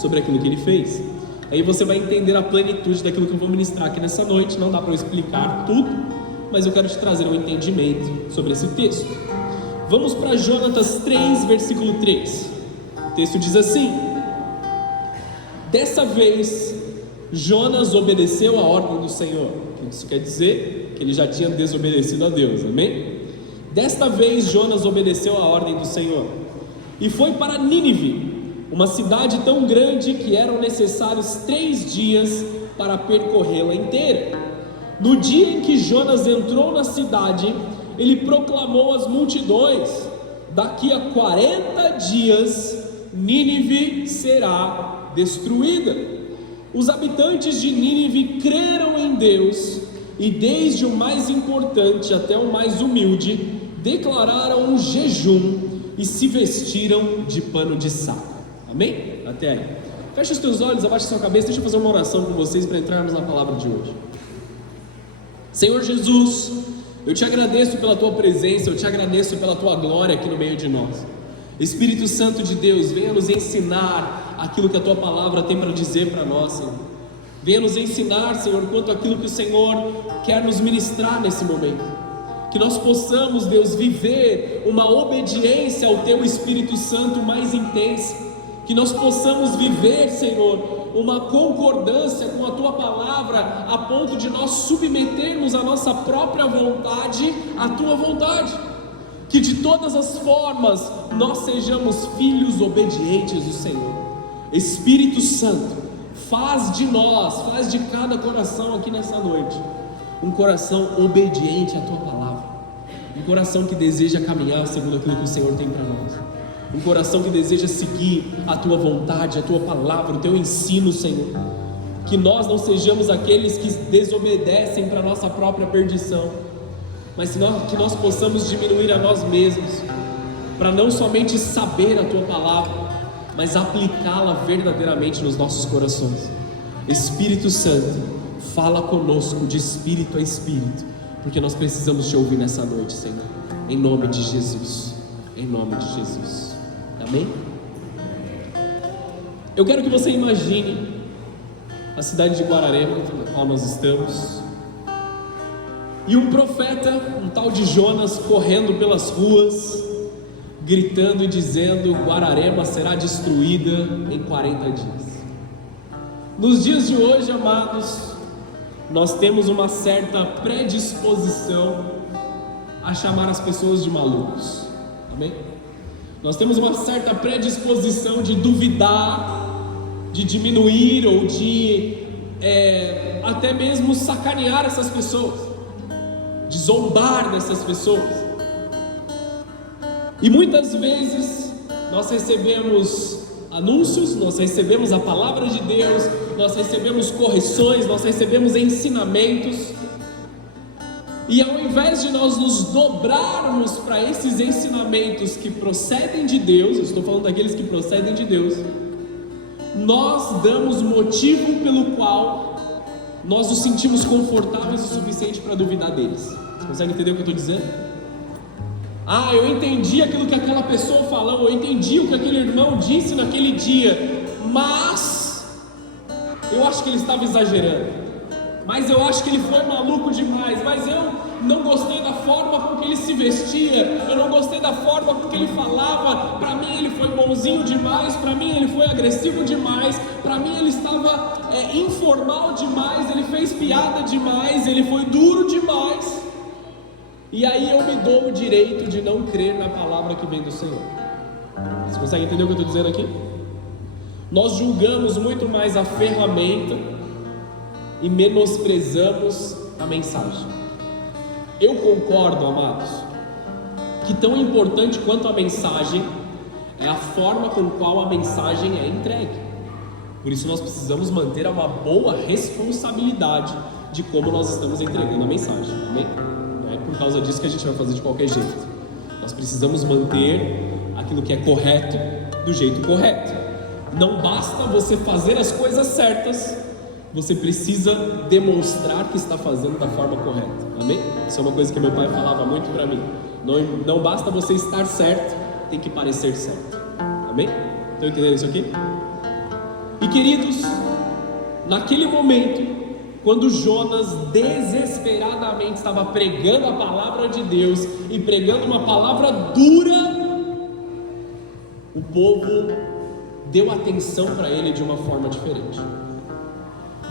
sobre aquilo que ele fez. Aí você vai entender a plenitude daquilo que eu vou ministrar aqui nessa noite. Não dá para eu explicar tudo, mas eu quero te trazer um entendimento sobre esse texto. Vamos para Jonatas 3, versículo 3. O texto diz assim: dessa vez Jonas obedeceu a ordem do Senhor. Isso quer dizer que ele já tinha desobedecido a Deus, amém? Desta vez Jonas obedeceu a ordem do Senhor e foi para Nínive, uma cidade tão grande que eram necessários 3 dias para percorrê-la inteira. No dia em que Jonas entrou na cidade, ele proclamou às multidões: daqui a 40 dias Nínive será destruída. Os habitantes de Nínive creram em Deus e desde o mais importante até o mais humilde declararam um jejum e se vestiram de pano de saco. Amém? Até aí. Feche os teus olhos, abaixa a sua cabeça. Deixa eu fazer uma oração com vocês para entrarmos na palavra de hoje. Senhor Jesus, eu te agradeço pela tua presença, eu te agradeço pela tua glória aqui no meio de nós. Espírito Santo de Deus, venha nos ensinar aquilo que a tua palavra tem para dizer para nós, Senhor. Venha nos ensinar, Senhor, quanto aquilo que o Senhor quer nos ministrar nesse momento. Que nós possamos, Deus, viver uma obediência ao teu Espírito Santo mais intensa. Que nós possamos viver, Senhor, uma concordância com a tua palavra, a ponto de nós submetermos a nossa própria vontade à tua vontade. Que de todas as formas nós sejamos filhos obedientes do Senhor. Espírito Santo, faz de nós, faz de cada coração aqui nessa noite um coração obediente à tua palavra, um coração que deseja caminhar segundo aquilo que o Senhor tem para nós, um coração que deseja seguir a tua vontade, a tua palavra, o teu ensino, Senhor. Que nós não sejamos aqueles que desobedecem para a nossa própria perdição, mas que nós possamos diminuir a nós mesmos, para não somente saber a tua palavra, mas aplicá-la verdadeiramente nos nossos corações. Espírito Santo, fala conosco de espírito a espírito, porque nós precisamos te ouvir nessa noite, Senhor, em nome de Jesus, em nome de Jesus, amém? Eu quero que você imagine a cidade de Guararema, na qual nós estamos, e um profeta, um tal de Jonas, correndo pelas ruas, gritando e dizendo: Guararema será destruída em 40 dias. Nos dias de hoje, amados, nós temos uma certa predisposição a chamar as pessoas de malucos, amém? Nós temos uma certa predisposição de duvidar, de diminuir ou de até mesmo sacanear essas pessoas, de zombar dessas pessoas. E muitas vezes nós recebemos anúncios, nós recebemos a palavra de Deus, nós recebemos correções, nós recebemos ensinamentos, e ao invés de nós nos dobrarmos para esses ensinamentos que procedem de Deus, eu estou falando daqueles que procedem de Deus, nós damos motivo pelo qual nós nos sentimos confortáveis o suficiente para duvidar deles. Você consegue entender o que eu estou dizendo? Ah, eu entendi aquilo que aquela pessoa falou, eu entendi o que aquele irmão disse naquele dia, mas eu acho que ele estava exagerando, mas eu acho que ele foi maluco demais, mas eu não gostei da forma com que ele se vestia, eu não gostei da forma com que ele falava, para mim ele foi bonzinho demais, para mim ele foi agressivo demais, para mim ele estava informal demais, ele fez piada demais, ele foi duro demais. E aí eu me dou o direito de não crer na palavra que vem do Senhor. Você consegue entender o que eu estou dizendo aqui? Nós julgamos muito mais a ferramenta e menosprezamos a mensagem. Eu concordo, amados, que tão importante quanto a mensagem é a forma com qual a mensagem é entregue. Por isso nós precisamos manter uma boa responsabilidade de como nós estamos entregando a mensagem, amém? Não é por causa disso que a gente vai fazer de qualquer jeito. Nós precisamos manter aquilo que é correto do jeito correto. Não basta você fazer as coisas certas, você precisa demonstrar que está fazendo da forma correta, amém? Isso é uma coisa que meu pai falava muito para mim. Não basta você estar certo, tem que parecer certo, amém? Estão entendendo isso aqui? E queridos, naquele momento, quando Jonas desesperadamente estava pregando a palavra de Deus e pregando uma palavra dura, o povo deu atenção para ele de uma forma diferente.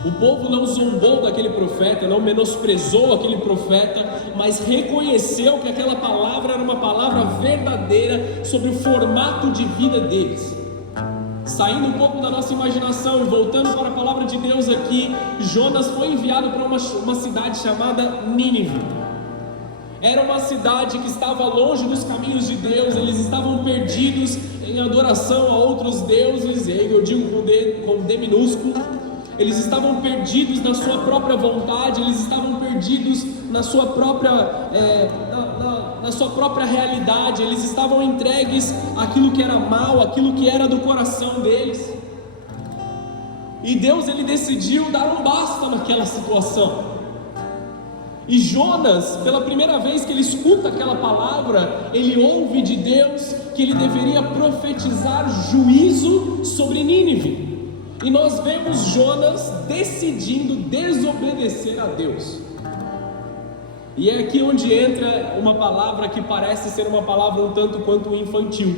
O povo não zombou daquele profeta, não menosprezou aquele profeta, mas reconheceu que aquela palavra era uma palavra verdadeira sobre o formato de vida deles. Saindo um pouco da nossa imaginação e voltando para a palavra de Deus aqui, Jonas foi enviado para uma cidade chamada Nínive. Era uma cidade que estava longe dos caminhos de Deus, eles estavam perdidos em adoração a outros deuses, e eu digo com D minúsculo. Eles estavam perdidos na sua própria vontade, eles estavam perdidos na sua própria, na sua própria realidade, eles estavam entregues àquilo que era mal, àquilo que era do coração deles. E Deus, ele decidiu dar um basta naquela situação. E Jonas, pela primeira vez que ele escuta aquela palavra, ele ouve de Deus que ele deveria profetizar juízo sobre Nínive. E nós vemos Jonas decidindo desobedecer a Deus. E é aqui onde entra uma palavra que parece ser uma palavra um tanto quanto infantil,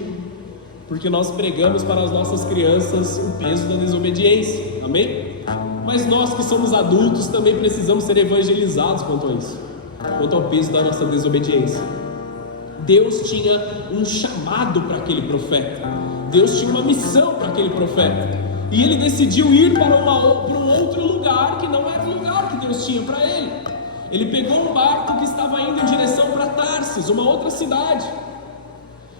porque nós pregamos para as nossas crianças o peso da desobediência, amém? Mas nós que somos adultos também precisamos ser evangelizados quanto a isso, quanto ao peso da nossa desobediência. Deus tinha um chamado para aquele profeta, Deus tinha uma missão para aquele profeta, e ele decidiu ir para um outro lugar que não era o lugar que Deus tinha para ele. Ele pegou um barco que estava indo em direção para Tarsis, uma outra cidade.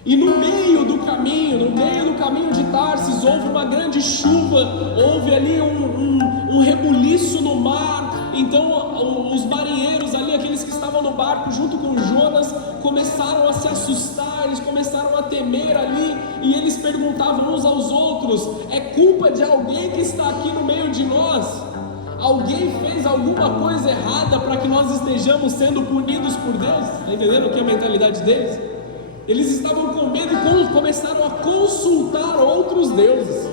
E no meio do caminho de Tarsis, houve uma grande chuva, houve ali um rebuliço no mar. Então os marinheiros ali, aqueles que estavam no barco junto com Jonas, começaram a se assustar, eles começaram a temer ali, e eles perguntavam uns aos outros: é culpa de alguém que está aqui no meio de nós? Alguém fez alguma coisa errada para que nós estejamos sendo punidos por Deus? Está entendendo o que é a mentalidade deles? Eles estavam com medo e começaram a consultar outros deuses.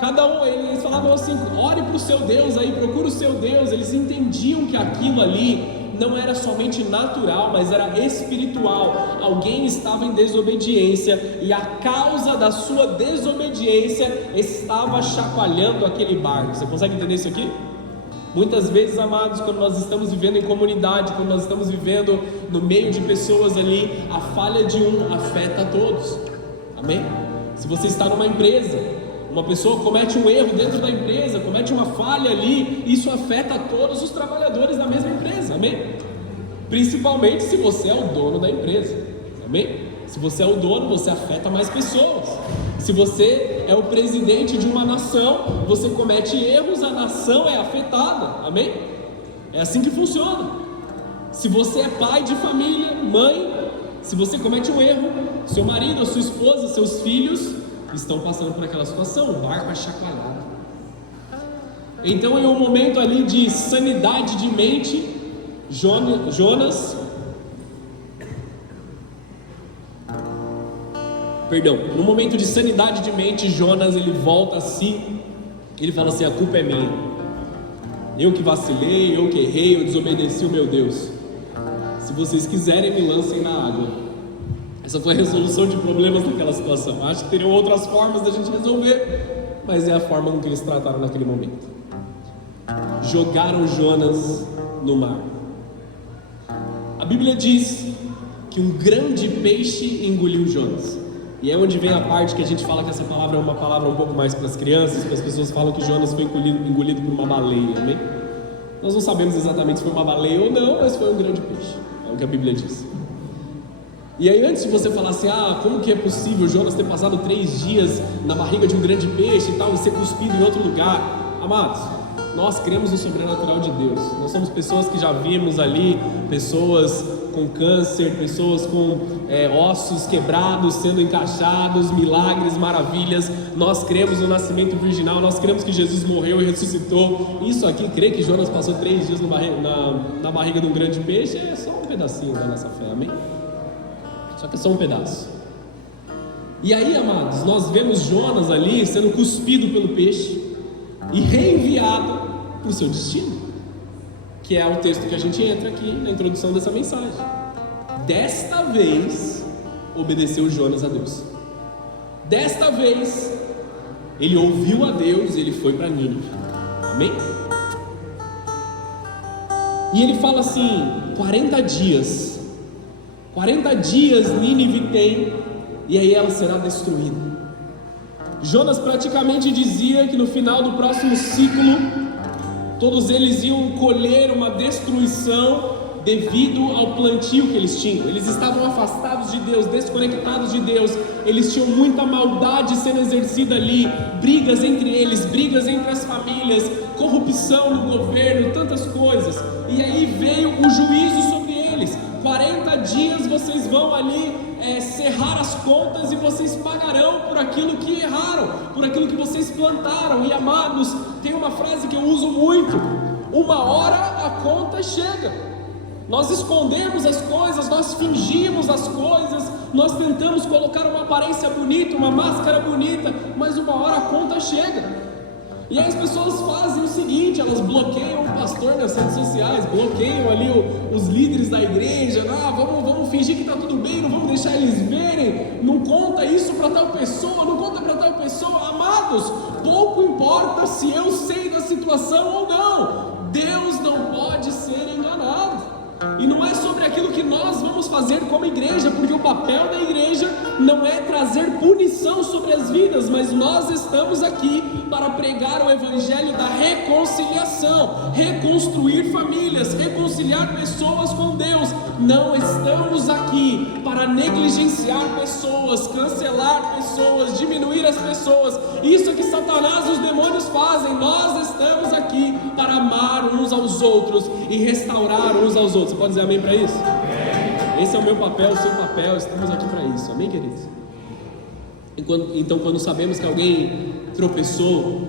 Cada um, eles falavam assim: ore para o seu Deus aí, procura o seu Deus. Eles entendiam que aquilo ali não era somente natural, mas era espiritual. Alguém estava em desobediência, e a causa da sua desobediência estava chacoalhando aquele barco. Você consegue entender isso aqui? Muitas vezes, amados, quando nós estamos vivendo em comunidade, quando nós estamos vivendo no meio de pessoas ali, a falha de um afeta a todos, amém? Se você está numa empresa, uma pessoa comete um erro dentro da empresa, comete uma falha ali, isso afeta a todos os trabalhadores da mesma empresa, amém? Principalmente se você é o dono da empresa, amém? Se você é o dono, você afeta mais pessoas. Se você é o presidente de uma nação, você comete erros, a nação é afetada, amém? É assim que funciona. Se você é pai de família, mãe, se você comete um erro, seu marido, a sua esposa, seus filhos estão passando por aquela situação, o barco é chacoalhado. Então, em um momento ali de sanidade de mente, no momento de sanidade de mente, Jonas, ele volta a si, ele fala assim: a culpa é minha, eu que vacilei, eu que errei, eu desobedeci o meu Deus. Se vocês quiserem, me lancem na água. Essa foi a resolução de problemas naquela situação. Acho que teriam outras formas da gente resolver, mas é a forma com que eles trataram naquele momento. Jogaram Jonas no mar. A Bíblia diz que um grande peixe engoliu Jonas. E é onde vem a parte que a gente fala que essa palavra é uma palavra um pouco mais para as crianças, porque as pessoas falam que Jonas foi engolido por uma baleia, amém? Nós não sabemos exatamente se foi uma baleia ou não, mas foi um grande peixe, é o que a Bíblia diz. E aí, antes de você falar assim: como que é possível Jonas ter passado 3 dias na barriga de um grande peixe e tal, e ser cuspido em outro lugar? Amados, nós cremos no sobrenatural de Deus. Nós somos pessoas que já vimos ali pessoas com câncer, pessoas com ossos quebrados sendo encaixados, milagres, maravilhas. Nós cremos no nascimento virginal, nós cremos que Jesus morreu e ressuscitou. Isso aqui, crer que Jonas passou 3 dias na barriga de um grande peixe, é só um pedacinho da nossa fé, amém? Só que é só um pedaço. E aí, amados, nós vemos Jonas ali sendo cuspido pelo peixe e reenviado para o seu destino, que é o texto que a gente entra aqui na introdução dessa mensagem. Desta vez, obedeceu Jonas a Deus. Desta vez, ele ouviu a Deus e ele foi para Nínive. Amém? E ele fala assim: 40 dias Nínive tem, e aí ela será destruída. Jonas praticamente dizia que no final do próximo ciclo, todos eles iam colher uma destruição devido ao plantio que eles tinham. Eles estavam afastados de Deus, desconectados de Deus, eles tinham muita maldade sendo exercida ali, brigas entre eles, brigas entre as famílias, corrupção no governo, tantas coisas. E aí veio o juízo sobre eles. 40 dias vocês vão ali cerrar as contas e vocês pagarão por aquilo que erraram, por aquilo que vocês plantaram. E amados, tem uma frase que eu uso muito: uma hora a conta chega. Nós escondemos as coisas, nós fingimos as coisas, nós tentamos colocar uma aparência bonita, uma máscara bonita, mas uma hora a conta chega. E aí as pessoas fazem o seguinte: elas bloqueiam o pastor nas redes sociais, bloqueiam ali os líderes da igreja. Vamos fingir que está tudo bem, não vamos deixar eles verem, não conta isso para tal pessoa, não conta para tal pessoa. Amados, pouco importa se eu sei da situação ou não, Deus não pode ser enganado. E não é sobre aquilo que nós vamos fazer como igreja, porque o papel da igreja não é trazer punição sobre as vidas, mas nós estamos aqui para pregar o evangelho da reconciliação, reconstruir famílias, reconciliar pessoas com Deus. Não estamos aqui para negligenciar pessoas, cancelar pessoas, diminuir as pessoas. Isso que Satanás e os demônios fazem. Nós estamos aqui para amar uns aos outros e restaurar uns aos outros. Você pode dizer amém para isso? Esse é o meu papel, o seu papel, estamos aqui para isso, amém, queridos? Então, quando sabemos que alguém tropeçou,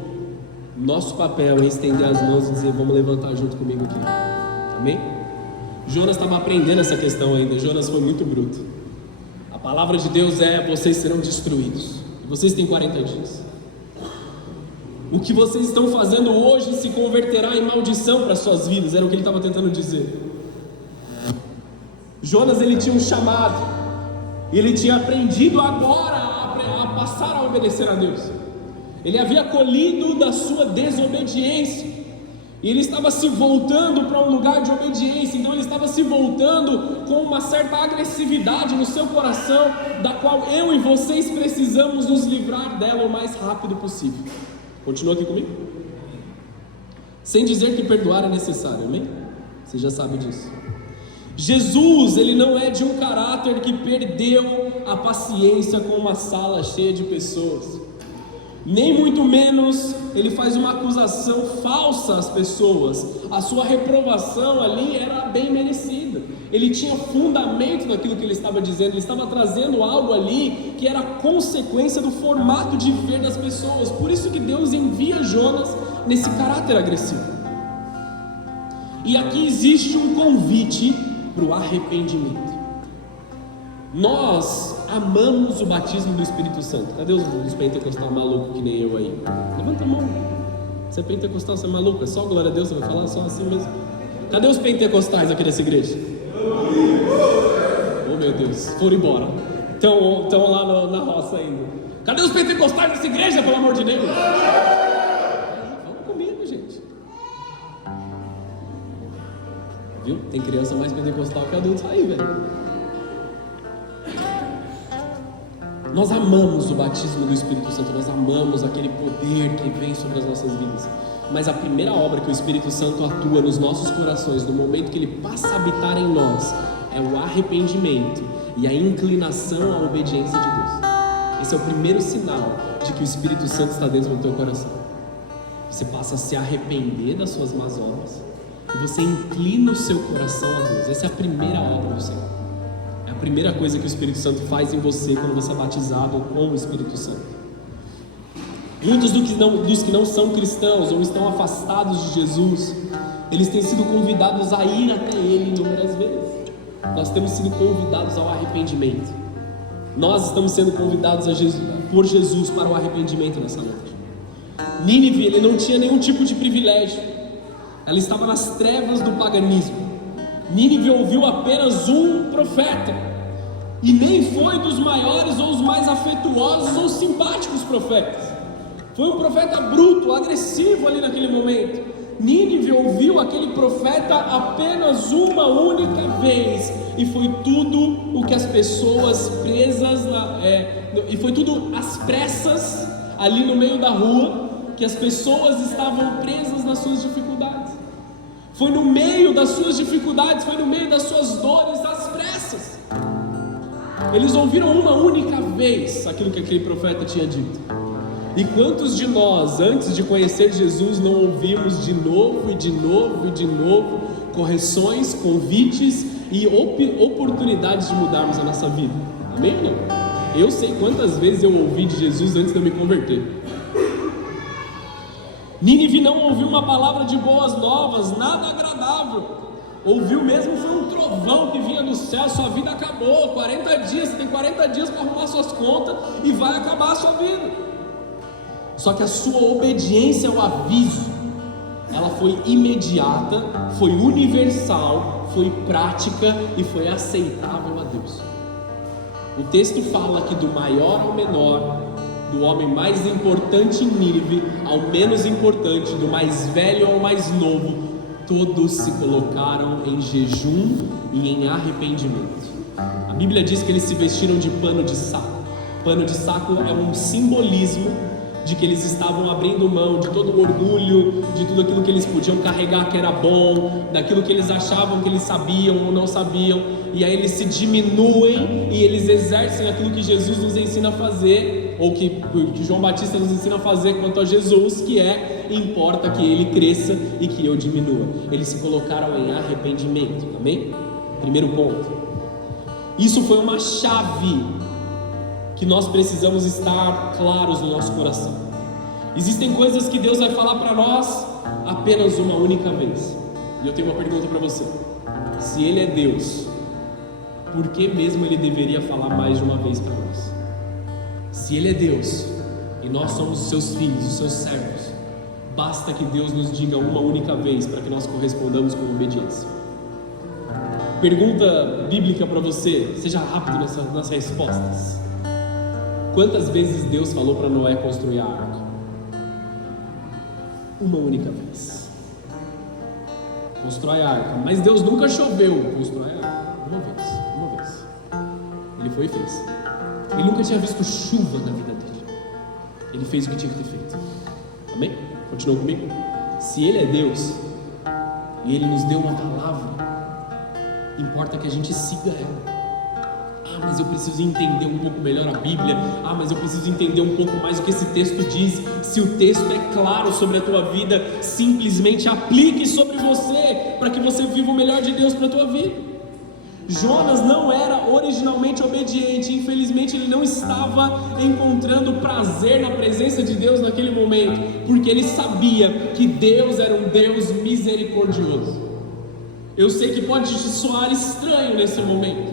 nosso papel é estender as mãos e dizer: vamos levantar junto comigo aqui, amém? Jonas estava aprendendo essa questão ainda. Jonas foi muito bruto. A palavra de Deus é: vocês serão destruídos, e vocês têm 40 dias. O que vocês estão fazendo hoje se converterá em maldição para suas vidas, era o que ele estava tentando dizer. Jonas, ele tinha um chamado, e ele tinha aprendido agora a passar a obedecer a Deus. Ele havia colhido da sua desobediência, e ele estava se voltando para um lugar de obediência. Então ele estava se voltando com uma certa agressividade no seu coração, da qual eu e vocês precisamos nos livrar dela o mais rápido possível. Continua aqui comigo? Sem dizer que perdoar é necessário, amém? Você já sabe disso. Jesus, ele não é de um caráter que perdeu a paciência com uma sala cheia de pessoas, nem muito menos ele faz uma acusação falsa às pessoas. A sua reprovação ali era bem merecida, ele tinha fundamento naquilo que ele estava dizendo, ele estava trazendo algo ali que era consequência do formato de viver das pessoas. Por isso que Deus envia Jonas nesse caráter agressivo. E aqui existe um convite para o arrependimento. Nós amamos o batismo do Espírito Santo. Cadê os pentecostais malucos que nem eu aí? Levanta a mão. Você é pentecostal, você é maluco? É só glória a Deus, você vai falar só assim mesmo? Cadê os pentecostais aqui dessa igreja? Oh meu Deus, foram embora. Estão lá na roça ainda. Cadê os pentecostais dessa igreja, pelo amor de Deus? Vamos comigo, gente. Viu? Tem criança mais pentecostal que adultos aí, velho. Nós amamos o batismo do Espírito Santo, nós amamos aquele poder que vem sobre as nossas vidas. Mas a primeira obra que o Espírito Santo atua nos nossos corações, no momento que ele passa a habitar em nós, é o arrependimento e a inclinação à obediência de Deus. Esse é o primeiro sinal de que o Espírito Santo está dentro do teu coração. Você passa a se arrepender das suas más obras e você inclina o seu coração a Deus. Essa é a primeira obra do Senhor. É a primeira coisa que o Espírito Santo faz em você quando você é batizado com o Espírito Santo. Muitos dos que não são cristãos ou estão afastados de Jesus, eles têm sido convidados a ir até Ele inúmeras vezes. Nós temos sido convidados ao arrependimento. Nós estamos sendo convidados por Jesus para o arrependimento nessa noite. Nínive, ele não tinha nenhum tipo de privilégio. Ela estava nas trevas do paganismo. Nínive ouviu apenas um profeta, e nem foi dos maiores ou os mais afetuosos ou simpáticos profetas. Foi um profeta bruto, agressivo ali naquele momento. Nínive ouviu aquele profeta apenas uma única vez, e foi tudo o que as pessoas presas e foi tudo às pressas ali no meio da rua, que as pessoas estavam presas nas suas dificuldades. Foi no meio das suas dificuldades, foi no meio das suas dores, às pressas. Eles ouviram uma única vez aquilo que aquele profeta tinha dito. E quantos de nós, antes de conhecer Jesus, não ouvimos de novo e de novo e de novo correções, convites e oportunidades de mudarmos a nossa vida? Amém ou não? Eu sei quantas vezes eu ouvi de Jesus antes de eu me converter. Nínive não ouviu uma palavra de boas novas, nada agradável. Ouviu mesmo foi um trovão que vinha do céu. Sua vida acabou, 40 dias, você tem 40 dias para arrumar suas contas e vai acabar a sua vida. Só que a sua obediência ao aviso, ela foi imediata, foi universal, foi prática e foi aceitável a Deus. O texto fala que do maior ao menor, do homem mais importante em Nínive ao menos importante, do mais velho ao mais novo, todos se colocaram em jejum e em arrependimento. A Bíblia diz que eles se vestiram de pano de saco. Pano de saco é um simbolismo de que eles estavam abrindo mão de todo o orgulho, de tudo aquilo que eles podiam carregar que era bom, daquilo que eles achavam que eles sabiam ou não sabiam, e aí eles se diminuem e eles exercem aquilo que Jesus nos ensina a fazer, ou que João Batista nos ensina a fazer quanto a Jesus, que é: importa que ele cresça e que eu diminua. Eles se colocaram em arrependimento, amém? Primeiro ponto. Isso foi uma chave que nós precisamos estar claros no nosso coração. Existem coisas que Deus vai falar para nós apenas uma única vez. E eu tenho uma pergunta para você: se Ele é Deus, por que mesmo Ele deveria falar mais de uma vez para nós? Se Ele é Deus e nós somos os seus filhos, os seus servos, basta que Deus nos diga uma única vez para que nós correspondamos com obediência. Pergunta bíblica para você, seja rápido nas respostas. Quantas vezes Deus falou para Noé construir a arca? Uma única vez. Constrói a arca. Mas Deus nunca choveu. Constrói a arca. Uma vez. Ele foi e fez. Ele nunca tinha visto chuva na vida dele. Ele fez o que tinha que ter feito. Amém? Continua comigo? Se Ele é Deus e Ele nos deu uma palavra, importa que a gente siga ela. Mas eu preciso entender um pouco melhor a Bíblia. Mas eu preciso entender um pouco mais o que esse texto diz. Se o texto é claro sobre a tua vida, simplesmente aplique sobre você, para que você viva o melhor de Deus para a tua vida. Jonas não era originalmente obediente. Infelizmente ele não estava encontrando prazer na presença de Deus naquele momento, porque ele sabia que Deus era um Deus misericordioso. Eu sei que pode te soar estranho nesse momento,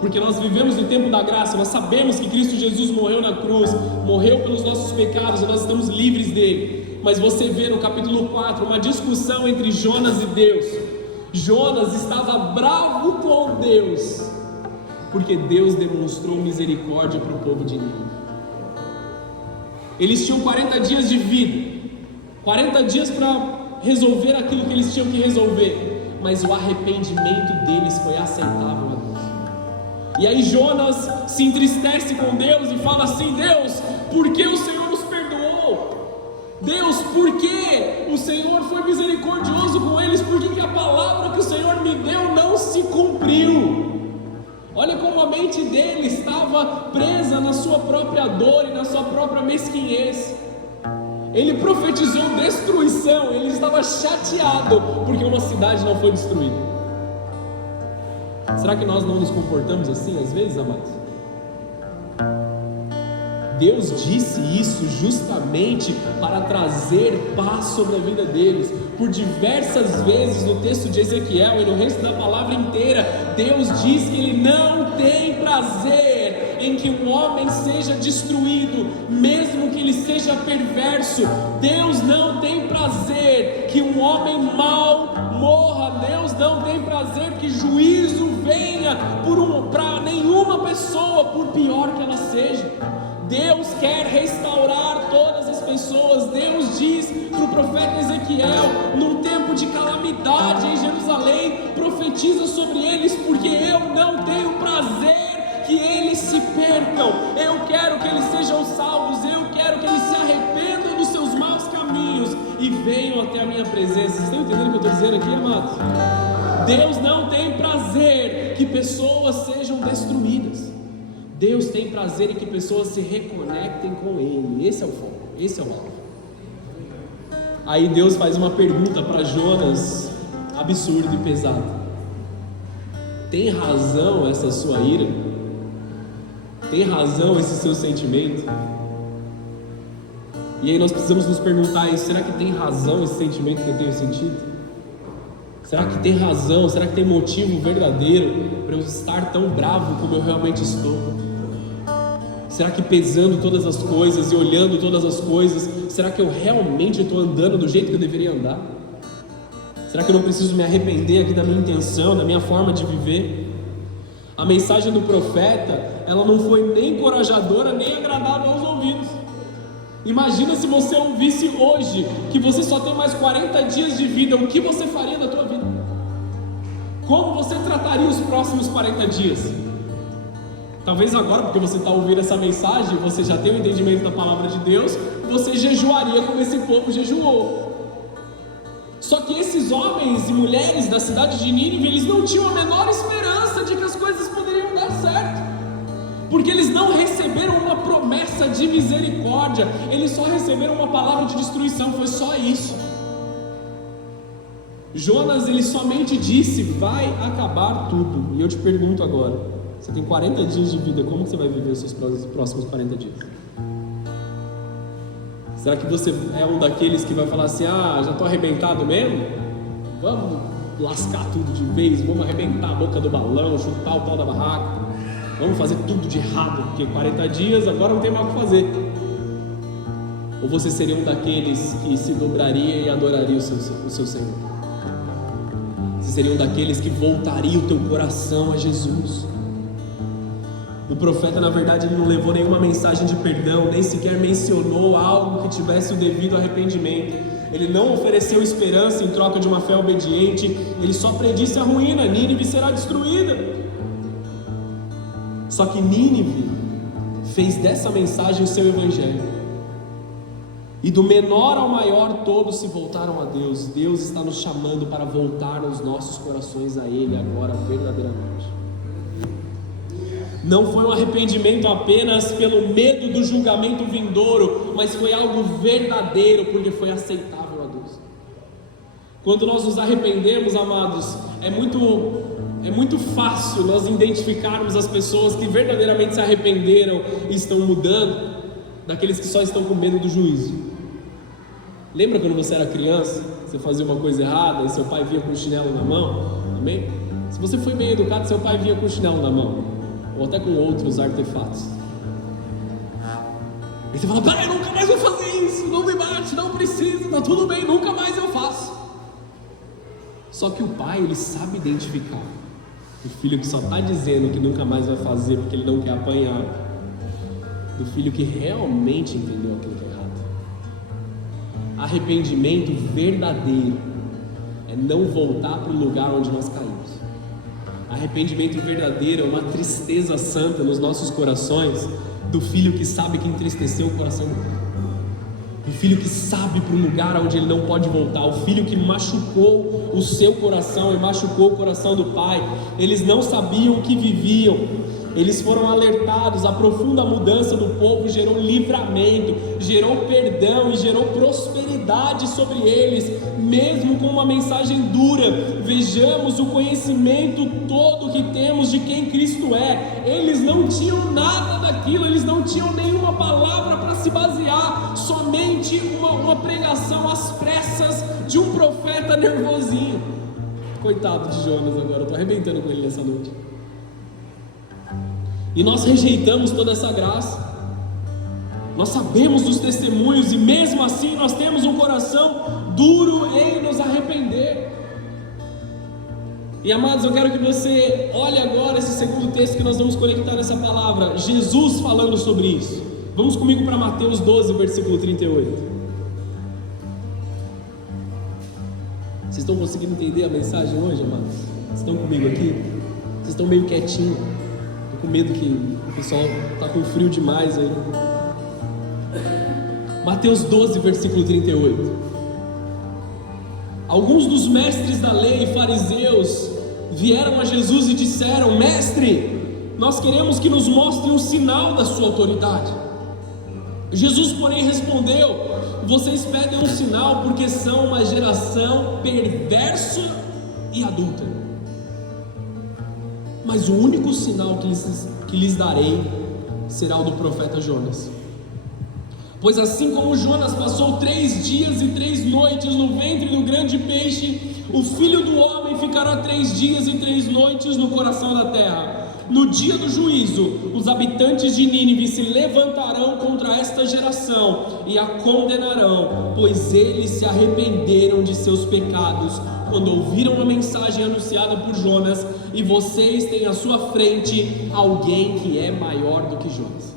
porque nós vivemos no tempo da graça. Nós sabemos que Cristo Jesus morreu na cruz, morreu pelos nossos pecados e nós estamos livres dele. Mas você vê no capítulo 4 uma discussão entre Jonas e Deus. Jonas estava bravo com Deus, porque Deus demonstrou misericórdia para o povo de Nínive. Eles tinham 40 dias de vida, 40 dias para resolver aquilo que eles tinham que resolver, mas o arrependimento deles foi aceitável a Deus. E aí Jonas se entristece com Deus e fala assim: Deus, por que o Senhor nos perdoou? Deus, por que o Senhor foi misericordioso com eles? Por que a palavra que o Senhor me deu não se cumpriu? Olha como a mente dele estava presa na sua própria dor e na sua própria mesquinhez. Ele profetizou destruição, ele estava chateado porque uma cidade não foi destruída. Será que nós não nos comportamos assim às vezes, amados? Deus disse isso justamente para trazer paz sobre a vida deles. Por diversas vezes no texto de Ezequiel e no resto da palavra inteira, Deus diz que Ele não tem prazer em que um homem seja destruído, mesmo que ele seja perverso. Deus não tem prazer que um homem mau morra. Deus não tem prazer que juízo venha para nenhuma pessoa, por pior que ela seja. Deus quer restaurar todas as pessoas. Deus diz para o profeta Ezequiel, num tempo de calamidade em Jerusalém, profetiza sobre eles, porque eu não tenho prazer que eles se percam. Eu quero que eles sejam salvos, eu quero que eles se arrependam dos seus maus caminhos e venham até a minha presença. Vocês estão entendendo o que eu estou dizendo aqui, amados? Deus não tem prazer que pessoas sejam destruídas. Deus tem prazer em que pessoas se reconectem com Ele. Esse é o foco, esse é o alvo. Aí Deus faz uma pergunta para Jonas, absurda e pesada: tem razão essa sua ira? Tem razão esse seu sentimento? E aí nós precisamos nos perguntar: será que tem razão esse sentimento que eu tenho sentido? Será que tem razão? Será que tem motivo verdadeiro para eu estar tão bravo como eu realmente estou? Será que pesando todas as coisas e olhando todas as coisas, será que eu realmente estou andando do jeito que eu deveria andar? Será que eu não preciso me arrepender aqui da minha intenção, da minha forma de viver? A mensagem do profeta, ela não foi nem encorajadora, nem agradável aos ouvidos. Imagina se você ouvisse hoje que você só tem mais 40 dias de vida, o que você faria da tua vida? Como você trataria os próximos 40 dias? Talvez agora, porque você está ouvindo essa mensagem, você já tem o entendimento da palavra de Deus, você jejuaria como esse povo jejuou. Só que esses homens e mulheres da cidade de Nínive, eles não tinham a menor esperança de que as coisas poderiam dar certo, porque eles não receberam uma promessa de misericórdia, eles só receberam uma palavra de destruição. Foi só isso. Jonas, ele somente disse: vai acabar tudo. E eu te pergunto agora, você tem 40 dias de vida, como que você vai viver os seus próximos 40 dias? Será que você é um daqueles que vai falar assim: já estou arrebentado mesmo? Vamos lascar tudo de vez, vamos arrebentar a boca do balão, chutar o pau da barraca, vamos fazer tudo de errado, porque 40 dias agora não tem mais o que fazer? Ou você seria um daqueles que se dobraria e adoraria o seu Senhor? Você seria um daqueles que voltaria o teu coração a Jesus? O profeta, na verdade, ele não levou nenhuma mensagem de perdão, nem sequer mencionou algo que tivesse o devido arrependimento. Ele não ofereceu esperança em troca de uma fé obediente, ele só predisse a ruína: Nínive será destruída. Só que Nínive fez dessa mensagem o seu evangelho, e do menor ao maior todos se voltaram a Deus. Deus está nos chamando para voltar os nossos corações a Ele agora verdadeiramente. Não foi um arrependimento apenas pelo medo do julgamento vindouro, mas foi algo verdadeiro, porque foi aceitável a Deus. Quando nós nos arrependemos, amados, é muito fácil nós identificarmos as pessoas que verdadeiramente se arrependeram e estão mudando, daqueles que só estão com medo do juízo. Lembra quando você era criança, você fazia uma coisa errada e seu pai vinha com o chinelo na mão? Amém? Se você foi bem educado, seu pai vinha com o chinelo na mão, ou até com outros artefatos. E você fala: pai, eu nunca mais vou fazer isso, não me bate, não precisa, tá tudo bem, nunca mais eu faço. Só que o pai, ele sabe identificar o filho que só está dizendo que nunca mais vai fazer porque ele não quer apanhar, do filho que realmente entendeu aquilo que é errado. Arrependimento verdadeiro é não voltar para o lugar onde nós caímos. Arrependimento verdadeiro é uma tristeza santa nos nossos corações do filho que sabe que entristeceu o coração do pai, do filho que sabe para um lugar onde ele não pode voltar, o filho que machucou o seu coração e machucou o coração do pai. Eles não sabiam o que viviam, eles foram alertados. A profunda mudança do povo gerou livramento, gerou perdão e gerou prosperidade sobre eles, mesmo com uma mensagem dura. Vejamos o conhecimento todo que temos de quem Cristo é. Eles não tinham nada daquilo, eles não tinham nenhuma palavra para se basear, somente uma pregação às pressas de um profeta nervosinho. Coitado de Jonas agora, eu estou arrebentando com ele nessa noite. E nós rejeitamos toda essa graça. Nós sabemos dos testemunhos e mesmo assim nós temos um coração duro em nos arrepender. E amados, eu quero que você olhe agora esse segundo texto que nós vamos conectar nessa palavra, Jesus falando sobre isso. Vamos comigo para Mateus 12, versículo 38. Vocês estão conseguindo entender a mensagem hoje, amados? Vocês estão comigo aqui? Vocês estão meio quietinhos? Estou com medo que o pessoal está com frio demais aí. Mateus 12, versículo 38. Alguns dos mestres da lei e fariseus vieram a Jesus e disseram: Mestre, nós queremos que nos mostre um sinal da sua autoridade. Jesus, porém, respondeu: Vocês pedem um sinal porque são uma geração perversa e adúltera. Mas o único sinal que lhes darei será o do profeta Jonas. Pois assim como Jonas passou 3 dias e 3 noites no ventre do grande peixe, o Filho do Homem ficará 3 dias e 3 noites no coração da terra. No dia do juízo, os habitantes de Nínive se levantarão contra esta geração e a condenarão, pois eles se arrependeram de seus pecados quando ouviram a mensagem anunciada por Jonas, e vocês têm à sua frente alguém que é maior do que Jonas.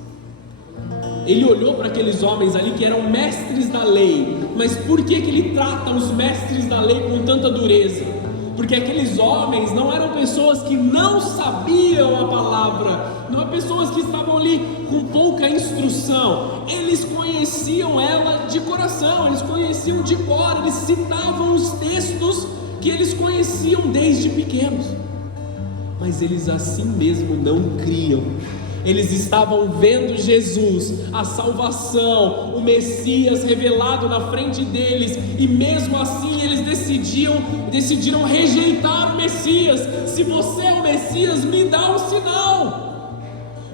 Ele olhou para aqueles homens ali que eram mestres da lei, mas por que ele trata os mestres da lei com tanta dureza? Porque aqueles homens não eram pessoas que não sabiam a palavra, não eram pessoas que estavam ali com pouca instrução, eles conheciam ela de coração, eles conheciam de cor, eles citavam os textos que eles conheciam desde pequenos, mas eles assim mesmo não criam. Eles estavam vendo Jesus, a salvação, o Messias revelado na frente deles, e mesmo assim eles decidiram rejeitar o Messias. Se você é o Messias, me dá um sinal,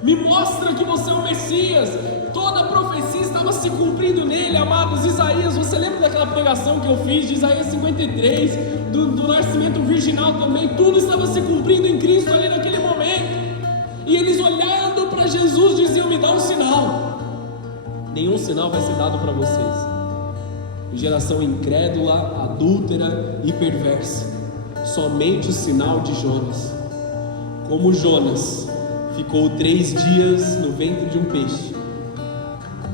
me mostra que você é o Messias. Toda a profecia estava se cumprindo nele, amados. Isaías, você lembra daquela pregação que eu fiz de Isaías 53, do nascimento virginal também? Tudo estava se cumprindo em Cristo ali naquele momento. E eles olhando para Jesus diziam: me dá um sinal. Nenhum sinal vai ser dado para vocês. Geração incrédula, adúltera e perversa. Somente o sinal de Jonas. Como Jonas ficou 3 dias no ventre de um peixe,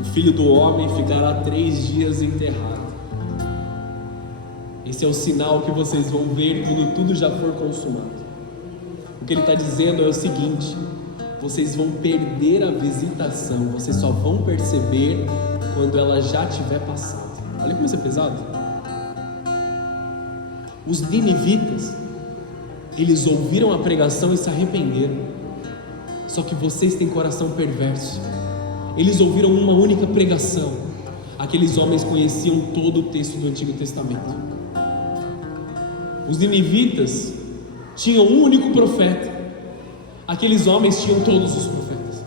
o Filho do Homem ficará 3 dias enterrado. Esse é o sinal que vocês vão ver quando tudo já for consumado. O que ele está dizendo é o seguinte: vocês vão perder a visitação, vocês só vão perceber quando ela já tiver passado. Olha como isso é pesado. Os ninivitas, eles ouviram a pregação e se arrependeram. Só que vocês têm coração perverso. Eles ouviram uma única pregação. Aqueles homens conheciam todo o texto do Antigo Testamento. Os ninivitas tinham um único profeta. Aqueles homens tinham todos os profetas.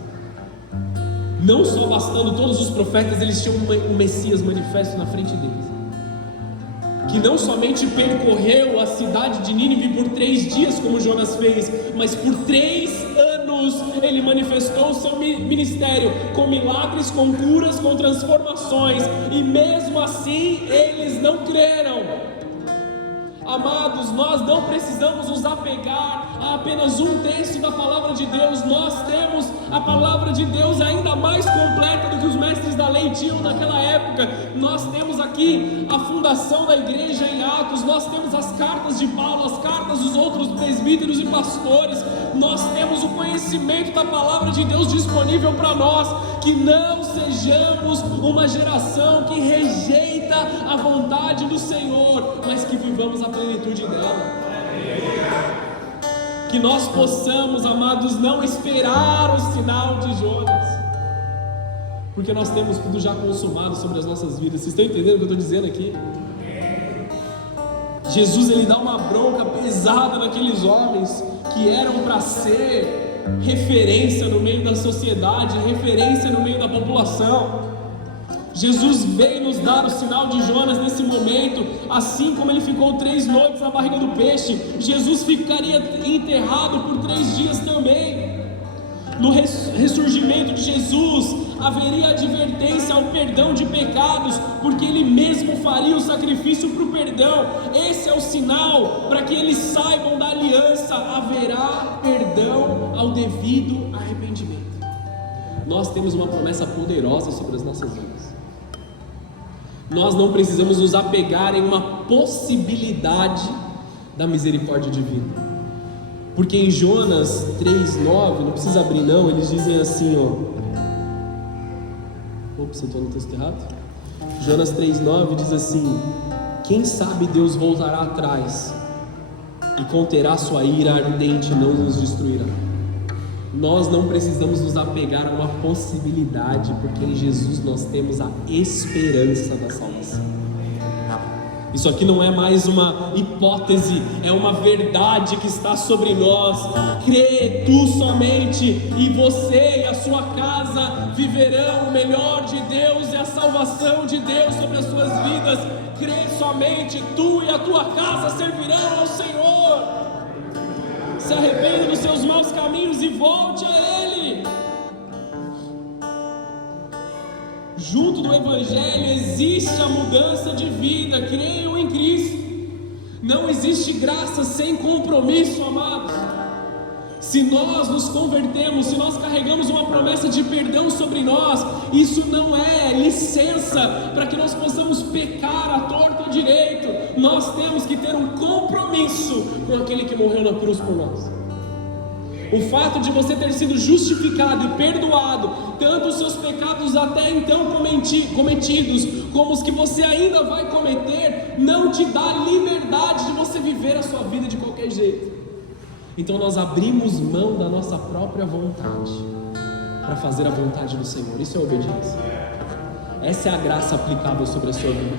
Não só bastando todos os profetas, eles tinham um Messias manifesto na frente deles, que não somente percorreu a cidade de Nínive por 3 dias como Jonas fez, mas por 3 anos ele manifestou o seu ministério com milagres, com curas, com transformações, e mesmo assim eles não creram. Amados, nós não precisamos nos apegar a apenas um terço da palavra de Deus. Nós temos a palavra de Deus ainda mais completa do que os mestres da lei tinham naquela época. Nós temos aqui a fundação da igreja em Atos, nós temos as cartas de Paulo, as cartas dos outros presbíteros e pastores. Nós temos o conhecimento da palavra de Deus disponível para nós. Que não sejamos uma geração que rejeita a vontade do Senhor, mas que vivamos a plenitude dela. Que nós possamos, amados, não esperar o sinal de Jonas, porque nós temos tudo já consumado sobre as nossas vidas. Vocês estão entendendo o que eu estou dizendo aqui? Jesus, ele dá uma bronca pesada naqueles homens que eram para ser referência no meio da sociedade, referência no meio da população. Jesus veio nos dar o sinal de Jonas nesse momento. Assim como ele ficou 3 noites na barriga do peixe, Jesus ficaria enterrado por 3 dias também. No ressurgimento de Jesus, haveria advertência ao perdão de pecados, porque Ele mesmo faria o sacrifício para o perdão. Esse é o sinal para que eles saibam da aliança. Haverá perdão ao devido arrependimento. Nós temos uma promessa poderosa sobre as nossas vidas. Nós não precisamos nos apegar em uma possibilidade da misericórdia divina. Porque em Jonas 3,9, não precisa abrir não, eles dizem assim, Ops, eu estou no texto errado. Jonas 3,9 diz assim: quem sabe Deus voltará atrás e conterá sua ira ardente, não nos destruirá. Nós não precisamos nos apegar a uma possibilidade, porque em Jesus nós temos a esperança da salvação. Isso aqui não é mais uma hipótese, é uma verdade que está sobre nós. Crê tu somente, e você e a sua casa viverão o melhor de Deus e a salvação de Deus sobre as suas vidas. Crê somente, tu e a tua casa servirão ao Senhor. Se arrependa dos seus maus caminhos e volte a Ele. Junto do Evangelho existe a mudança de vida. Creio em Cristo. Não existe graça sem compromisso, amados. Se nós nos convertemos, se nós carregamos uma promessa de perdão sobre nós, isso não é licença para que nós possamos pecar à torta ou direito. Nós temos que ter um compromisso com aquele que morreu na cruz por nós. O fato de você ter sido justificado e perdoado, tanto os seus pecados até então cometidos, como os que você ainda vai cometer, não te dá liberdade de você viver a sua vida de qualquer jeito. Então nós abrimos mão da nossa própria vontade para fazer a vontade do Senhor. Isso é obediência. Essa é a graça aplicável sobre a sua vida.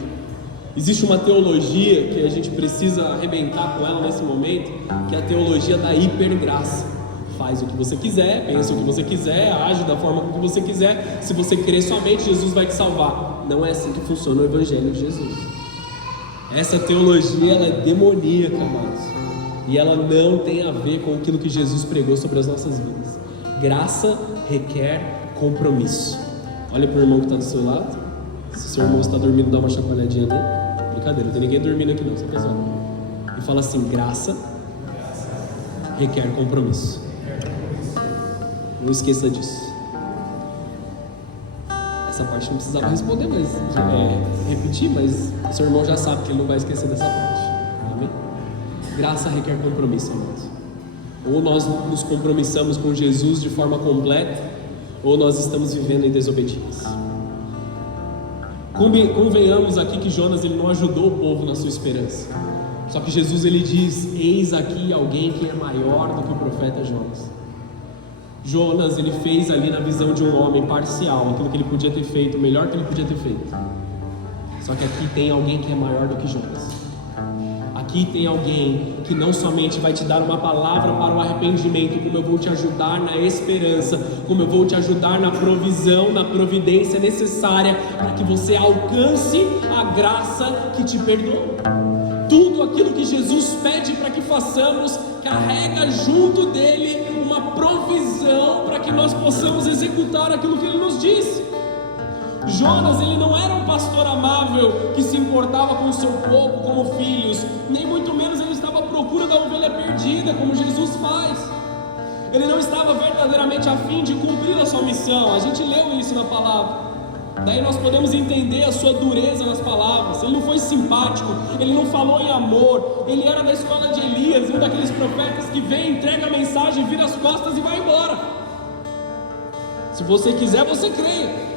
Existe uma teologia que a gente precisa arrebentar com ela nesse momento, que é a teologia da hipergraça. Faz o que você quiser, pensa o que você quiser, age da forma que você quiser. Se você crer somente, Jesus vai te salvar. Não é assim que funciona o Evangelho de Jesus. Essa teologia, ela é demoníaca, amados. E ela não tem a ver com aquilo que Jesus pregou sobre as nossas vidas. Graça requer compromisso. Olha para o irmão que está do seu lado. Se o seu irmão está dormindo, dá uma chacoalhadinha nele. Brincadeira, não tem ninguém dormindo aqui não, só pessoal. E fala assim: graça requer compromisso. Não esqueça disso. Essa parte não precisava responder, mas repetir, mas o seu irmão já sabe que ele não vai esquecer dessa parte. Amém? Graça requer compromisso, amados. Ou nós nos compromissamos com Jesus de forma completa, ou nós estamos vivendo em desobediência. Convenhamos aqui que Jonas, ele não ajudou o povo na sua esperança. Só que Jesus, ele diz: eis aqui alguém que é maior do que o profeta Jonas. Jonas, ele fez ali na visão de um homem parcial aquilo que ele podia ter feito, o melhor que ele podia ter feito. Só que aqui tem alguém que é maior do que Jonas. Aqui tem alguém que não somente vai te dar uma palavra para o arrependimento, como eu vou te ajudar na esperança, como eu vou te ajudar na provisão, na providência necessária para que você alcance a graça que te perdoa. Tudo aquilo que Jesus pede para que façamos carrega junto dele uma provisão para que nós possamos executar aquilo que ele nos disse. Jonas, ele não era um pastor amável que se importava com o seu povo como filhos, nem muito menos ele estava à procura da ovelha perdida, como Jesus faz. Ele não estava verdadeiramente a fim de cumprir a sua missão. A gente leu isso na palavra. Daí nós podemos entender a sua dureza nas palavras. Ele não foi simpático, ele não falou em amor. Ele era da escola de Elias, um daqueles profetas que vem, entrega a mensagem, vira as costas e vai embora. Se você quiser, você creia.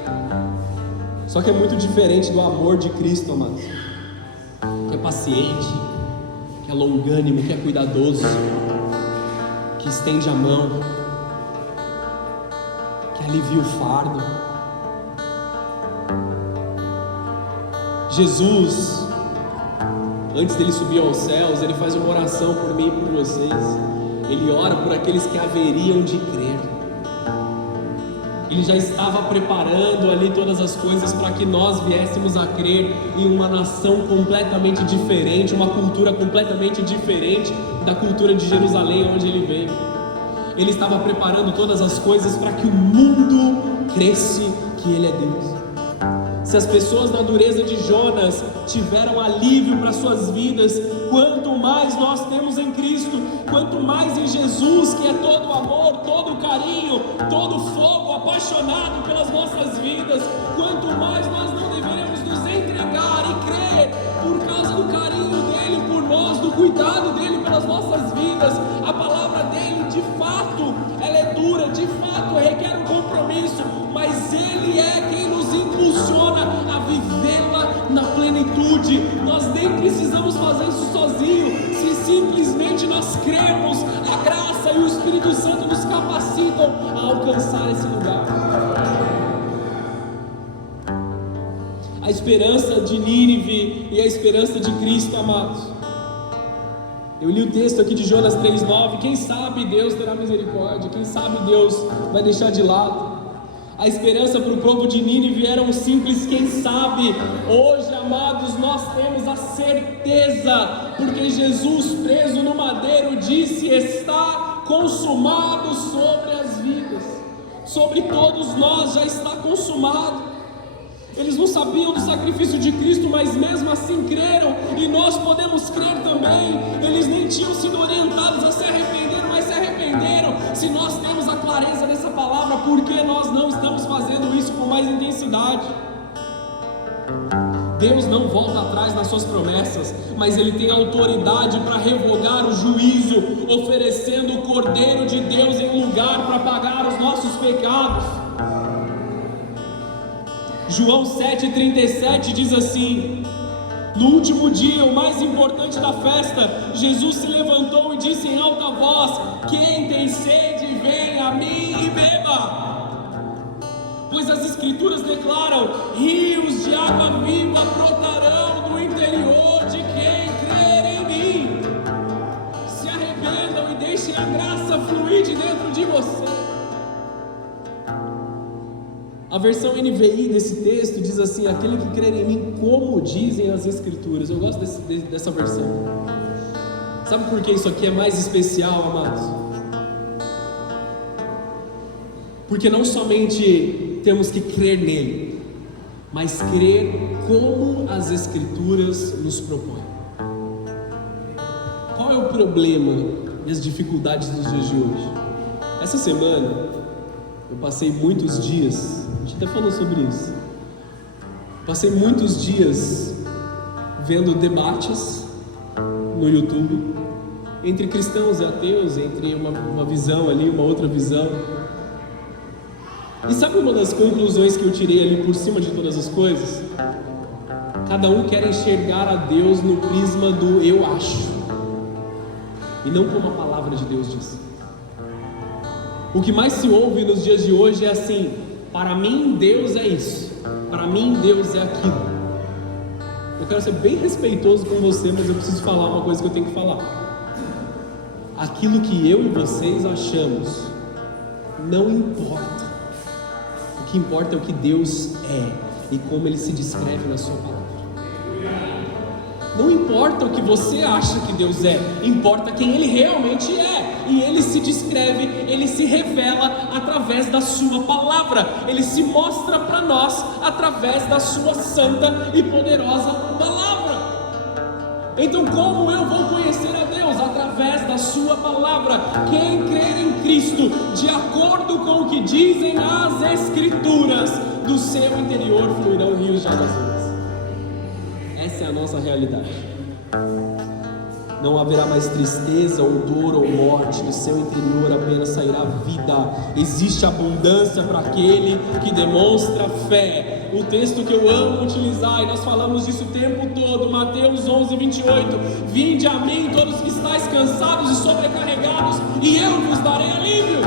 Só que é muito diferente do amor de Cristo, amados, que é paciente, que é longânimo, que é cuidadoso, que estende a mão, que alivia o fardo. Jesus, antes dele subir aos céus, ele faz uma oração por mim e por vocês. Ele ora por aqueles que haveriam de crer. Ele já estava preparando ali todas as coisas para que nós viéssemos a crer em uma nação completamente diferente, uma cultura completamente diferente da cultura de Jerusalém, onde ele veio. Ele estava preparando todas as coisas para que o mundo cresce que Ele é Deus. Se as pessoas na dureza de Jonas tiveram alívio para suas vidas, quanto mais nós temos em Cristo, quanto mais em Jesus, que é todo amor, todo carinho, todo fogo apaixonado pelas nossas vidas, quanto mais nós não deveremos nos entregar e crer por causa do carinho dele por nós, do cuidado dele pelas nossas vidas. A palavra dele, de fato, ela é dura, de fato requer um compromisso, mas ele é quem nos impulsiona a vivê-la na plenitude. Nós nem precisamos fazer isso sozinho, se simplesmente nós cremos, a graça e o Espírito Santo nos capacitam a alcançar esse lugar. A esperança de Nínive e a esperança de Cristo, amados. Eu li o texto aqui de Jonas 3,9. Quem sabe Deus terá misericórdia, quem sabe Deus vai deixar de lado. A esperança para o povo de Nínive era um simples quem sabe. Hoje, amados, nós temos a certeza, porque Jesus, preso no madeiro, disse: está consumado sobre as vidas, sobre todos nós já está consumado. Eles não sabiam do sacrifício de Cristo, mas mesmo assim creram, e nós podemos crer também. Eles nem tinham sido orientados a se arrepender, mas se arrependeram. Se nós temos a clareza dessa palavra, por que nós não estamos fazendo isso com mais intensidade? Deus não volta atrás nas suas promessas, mas Ele tem autoridade para revogar o juízo, oferecendo o Cordeiro de Deus em lugar para pagar os nossos pecados. João 7,37 diz assim: no último dia, o mais importante da festa, Jesus se levantou e disse em alta voz: quem tem sede, venha a mim e beba. Pois as Escrituras declaram: rios de água viva brotarão do interior de quem crer em mim. Se arrependam e deixem a graça fluir de dentro de você. A versão NVI desse texto diz assim: aquele que crer em mim, como dizem as Escrituras. Eu gosto dessa versão. Sabe por que isso aqui é mais especial, amados? Porque não somente temos que crer nele, mas crer como as Escrituras nos propõem. Qual é o problema e as dificuldades dos dias de hoje? Essa semana eu passei muitos dias, a gente até falou sobre isso, passei muitos dias vendo debates no YouTube entre cristãos e ateus, entre uma visão ali, uma outra visão. E sabe uma das conclusões que eu tirei ali por cima de todas as coisas? Cada um quer enxergar a Deus no prisma do eu acho, e não como a palavra de Deus diz. O que mais se ouve nos dias de hoje é assim: para mim Deus é isso, para mim Deus é aquilo. Eu quero ser bem respeitoso com você, mas eu preciso falar uma coisa que eu tenho que falar. Aquilo que eu e vocês achamos não importa. O que importa é o que Deus é e como Ele se descreve na sua palavra. Não importa o que você acha que Deus é, importa quem Ele realmente é. E Ele se descreve, Ele se revela através da sua palavra. Ele se mostra para nós através da sua santa e poderosa palavra. Então como eu vou conhecer a Deus? Através da sua palavra. Quem crer em Cristo, de acordo com o que dizem as Escrituras, do seu interior fluirão rios de águas vivas. Essa é a nossa realidade. Não haverá mais tristeza, ou dor, ou morte. Do seu interior apenas sairá vida. Existe abundância para aquele que demonstra fé. O texto que eu amo utilizar, e nós falamos disso o tempo todo, Mateus 11:28. Vinde a mim todos que estáis cansados e sobrecarregados, e eu vos darei alívio.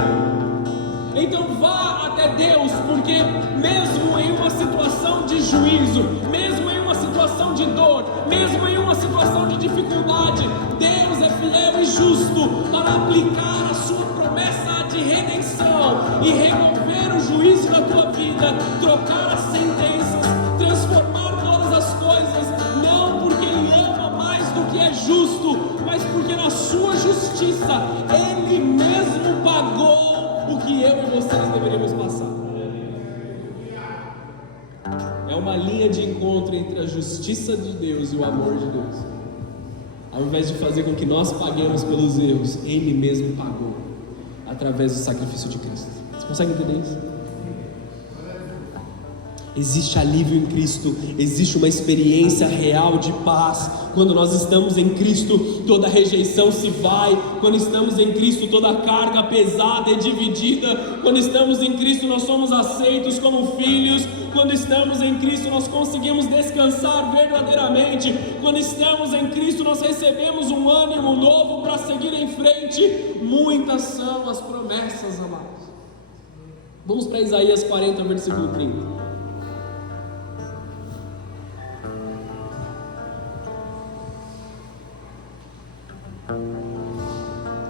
Então vá até Deus, porque mesmo em uma situação de juízo, mesmo em uma situação de dor, mesmo em uma situação de dificuldade, Deus é fiel e justo para aplicar a sua promessa de redenção e remover o juízo da tua vida, trocar as sentenças, transformar todas as coisas, não porque Ele ama mais do que é justo, mas porque na sua justiça Ele mesmo pagou encontre entre a justiça de Deus e o amor de Deus. Ao invés de fazer com que nós paguemos pelos erros, Ele mesmo pagou através do sacrifício de Cristo. Você consegue entender isso? Existe alívio em Cristo, existe uma experiência real de paz. Quando nós estamos em Cristo, toda rejeição se vai. Quando estamos em Cristo, toda carga pesada é dividida. Quando estamos em Cristo, nós somos aceitos como filhos. Quando estamos em Cristo, nós conseguimos descansar verdadeiramente. Quando estamos em Cristo, nós recebemos um ânimo novo para seguir em frente. Muitas são as promessas, amados. Vamos para Isaías 40, versículo 30.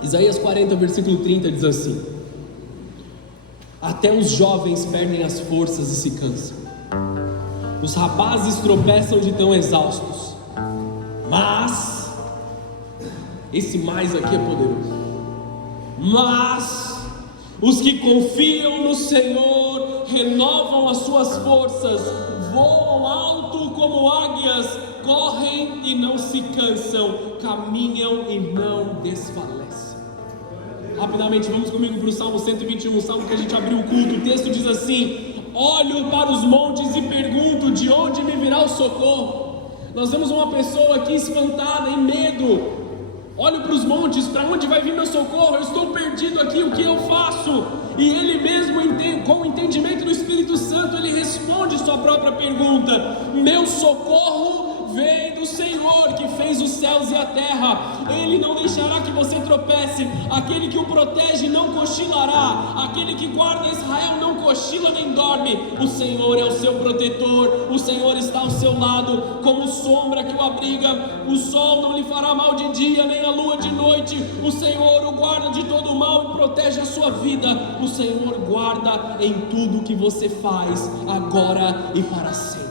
Isaías 40, versículo 30 diz assim: até os jovens perdem as forças e se cansam, os rapazes tropeçam de tão exaustos, mas, esse mais aqui é poderoso, mas os que confiam no Senhor renovam as suas forças, voam alto como águias, correm e não se cansam, caminham e não desfalecem. Rapidamente, vamos comigo para o Salmo 121, o salmo que a gente abriu o culto. O texto diz assim: olho para os montes e pergunto, de onde me virá o socorro? Nós vemos uma pessoa aqui espantada, em medo. Olho para os montes, para onde vai vir meu socorro? Eu estou perdido aqui, o que eu faço? E ele mesmo, com o entendimento do Espírito Santo, ele responde sua própria pergunta: meu socorro vem do Senhor, que fez os céus e a terra. Ele não deixará que você tropece. Aquele que o protege não cochilará. Aquele que guarda Israel não cochila nem dorme. O Senhor é o seu protetor. O Senhor está ao seu lado, como sombra que o abriga. O sol não lhe fará mal de dia, nem a lua de noite. O Senhor o guarda de todo o mal e protege a sua vida. O Senhor guarda em tudo que você faz, agora e para sempre.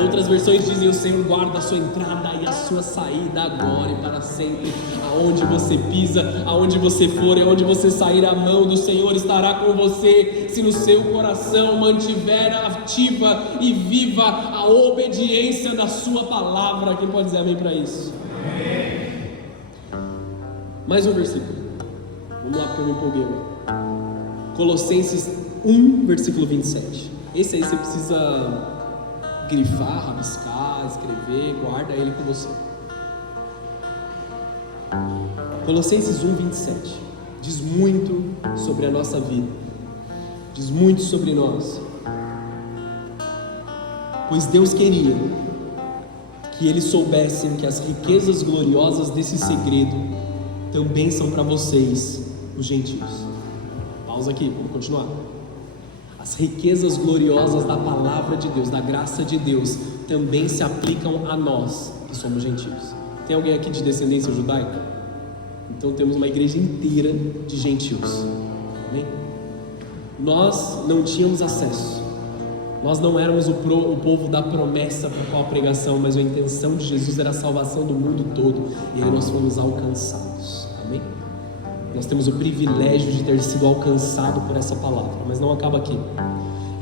Outras versões dizem: o Senhor guarda a sua entrada e a sua saída, agora e para sempre. Aonde você pisa, aonde você for, aonde você sair, a mão do Senhor estará com você. Se no seu coração mantiver ativa e viva a obediência da sua palavra. Quem pode dizer amém para isso? Amém. Mais um versículo. Vamos lá, porque eu me empolguei. Colossenses 1, versículo 27. Esse aí você precisa grifar, rabiscar, escrever, guarda ele com você. Colossenses 1, 27 diz muito sobre a nossa vida, diz muito sobre nós. Pois Deus queria que eles soubessem que as riquezas gloriosas desse segredo também são para vocês, os gentios. Pausa aqui, vamos continuar. As riquezas gloriosas da palavra de Deus, da graça de Deus, também se aplicam a nós, que somos gentios. Tem alguém aqui de descendência judaica? Então temos uma igreja inteira de gentios. Amém? Nós não tínhamos acesso. Nós não éramos o povo da promessa por qual a pregação, mas a intenção de Jesus era a salvação do mundo todo. E aí nós fomos alcançados. Amém? Nós temos o privilégio de ter sido alcançado por essa palavra, mas não acaba aqui.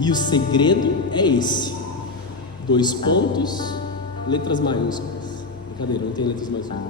E o segredo é esse: 2 pontos, letras maiúsculas. Brincadeira, não tem letras maiúsculas.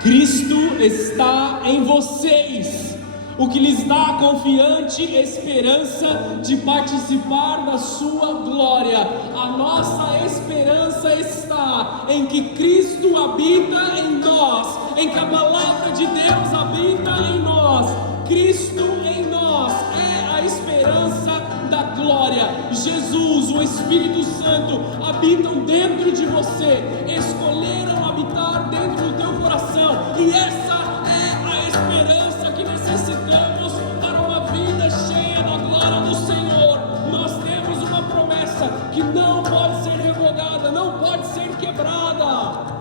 Cristo está em vocês, o que lhes dá a confiante esperança de participar da sua glória. A nossa esperança está em que Cristo habita em nós, em que a palavra de Deus habita em nós. Cristo em nós é a esperança da glória. Jesus, o Espírito Santo habitam dentro de você, escolheram habitar dentro do teu coração, e essa é a esperança que necessitamos para uma vida cheia da glória do Senhor. Nós temos uma promessa que não pode ser revogada, não pode ser quebrada.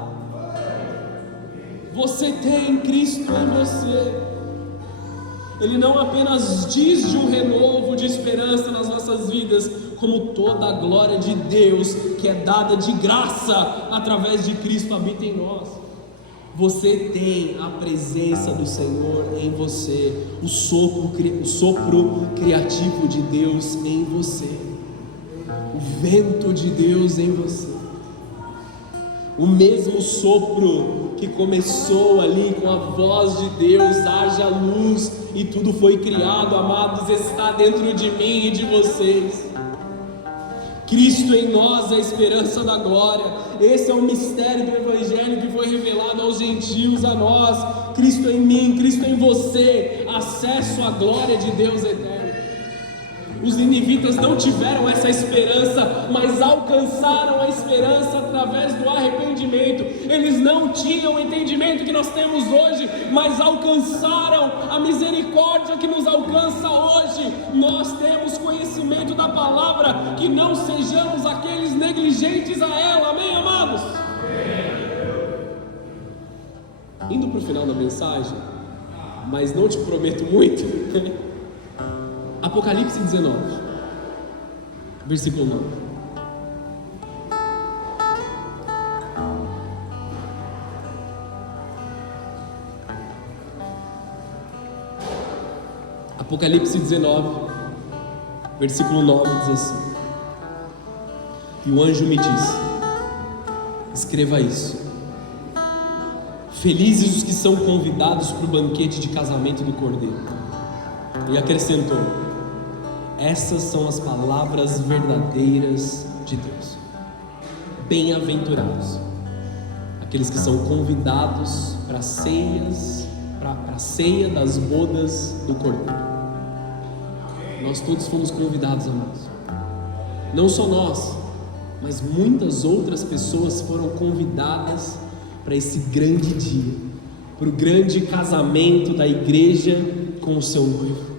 Você tem Cristo em você. Ele não apenas diz de um renovo de esperança nas nossas vidas, como toda a glória de Deus que é dada de graça através de Cristo habita em nós. Você tem a presença do Senhor em você, o sopro criativo de Deus em você. o vento de Deus em você. O mesmo sopro que começou ali com a voz de Deus, haja luz e tudo foi criado, amados, está dentro de mim e de vocês. Cristo em nós é a esperança da glória. Esse é o mistério do Evangelho que foi revelado aos gentios, a nós. Cristo em mim, Cristo em você, acesso à glória de Deus eterno. Os ninivitas não tiveram essa esperança, mas alcançaram a esperança através do arrependimento. Eles não tinham o entendimento que nós temos hoje, mas alcançaram a misericórdia que nos alcança hoje. Nós temos conhecimento da palavra, que não sejamos aqueles negligentes a ela, amém, amados? Indo para o final da mensagem, mas não te prometo muito. Apocalipse 19, versículo 9. Apocalipse 19, versículo 9 diz assim: e o anjo me disse: escreva isso. Felizes os que são convidados para o banquete de casamento do Cordeiro. E acrescentou: essas são as palavras verdadeiras de Deus. Bem-aventurados aqueles que são convidados para a ceia das bodas do Cordeiro. Nós todos fomos convidados, amados. Não só nós, mas muitas outras pessoas foram convidadas para esse grande dia, para o grande casamento da igreja com o seu noivo.